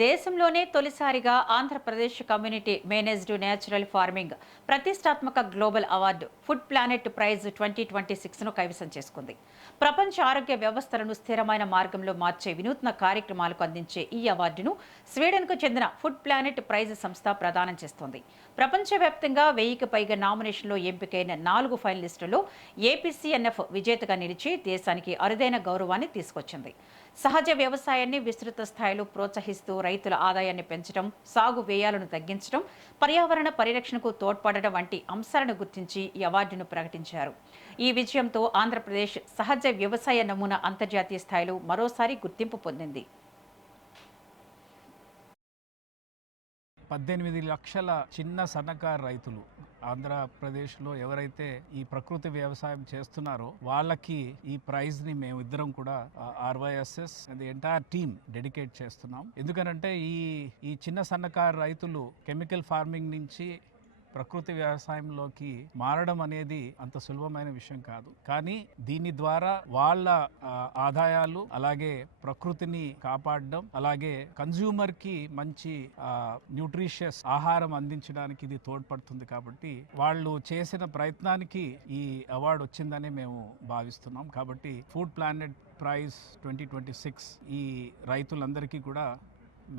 దేశంలోనే తొలిసారిగా Andhra Pradesh community managed natural farming ప్రతిష్టాత్మక global award food planet praise 2026ను కైవసం చేసుకుంది. ప్రపంచ ఆరోగ్య వ్యవస్థలను స్థిరమైన మార్గంలో మార్చే వినూత్న కార్యక్రమాలకు అందించే ఈ అవార్డును స్వీడన్కు చెందిన ఫుడ్ ప్లానెట్ ప్రైజ్ సంస్థ ప్రదానం చేస్తోంది. ప్రపంచవ్యాప్తంగా 1000కి పైగా నామినేషన్లో ఎంపికైన 4 ఫైనలిస్టుల్లో ఏపీసీఎన్ఎఫ్ విజేతగా నిలిచి దేశానికి అరుదైన గౌరవాన్ని తీసుకొచ్చింది. సహజ వ్యవసాయాన్ని విస్తృత స్థాయిలో ప్రోత్సహిస్తూ రైతుల ఆదాయాన్ని పెంచడం, సాగు వ్యయాలను తగ్గించడం, పర్యావరణ పరిరక్షణకు తోడ్పడడం వంటి అంశాలను గుర్తించి ఈ అవార్డును ప్రకటించారు. ఈ విజయంతో ఆంధ్రప్రదేశ్ సహజ వ్యవసాయ నమూనా అంతర్జాతీయ స్థాయిలో మరోసారి గుర్తింపు పొందింది. 18 లక్షల చిన్న సన్నకారు రైతులు ఆంధ్రప్రదేశ్లో ఎవరైతే ఈ ప్రకృతి వ్యవసాయం చేస్తున్నారో వాళ్ళకి ఈ ప్రైజ్ ని మేము ఇద్దరం కూడా RYSS and entire team dedicate చేస్తున్నాం. ఎందుకనంటే ఈ చిన్న సన్నకారు రైతులు కెమికల్ ఫార్మింగ్ నుంచి ప్రకృతి వ్యవసాయంలోకి మారడం అనేది అంత సులభమైన విషయం కాదు. కానీ దీని ద్వారా వాళ్ళ ఆదాయాలు, అలాగే ప్రకృతిని కాపాడడం, అలాగే కన్జ్యూమర్ కి మంచి న్యూట్రిషియస్ ఆహారం అందించడానికి ఇది తోడ్పడుతుంది. కాబట్టి వాళ్ళు చేసిన ప్రయత్నానికి ఈ అవార్డు వచ్చిందని మేము భావిస్తున్నాం. కాబట్టి ఫుడ్ ప్లానెట్ ప్రైజ్ 2026 ఈ రైతులందరికీ కూడా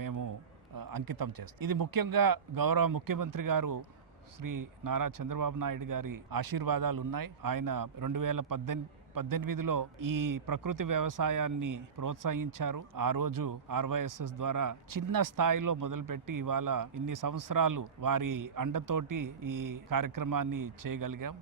మేము అంకితం చేస్తాం. ఇది ముఖ్యంగా గౌరవ ముఖ్యమంత్రి గారు శ్రీ నారా చంద్రబాబు నాయుడు గారి ఆశీర్వాదాలు ఉన్నాయి. ఆయన 2018లో ఈ ప్రకృతి వ్యవసాయాన్ని ప్రోత్సహించారు. ఆ రోజు ఆర్వైఎస్ఎస్ ద్వారా చిన్న స్థాయిలో మొదలుపెట్టి ఇవాళ ఇన్ని సంవత్సరాలు వారి అండతోటి ఈ కార్యక్రమాన్ని చేయగలిగాం.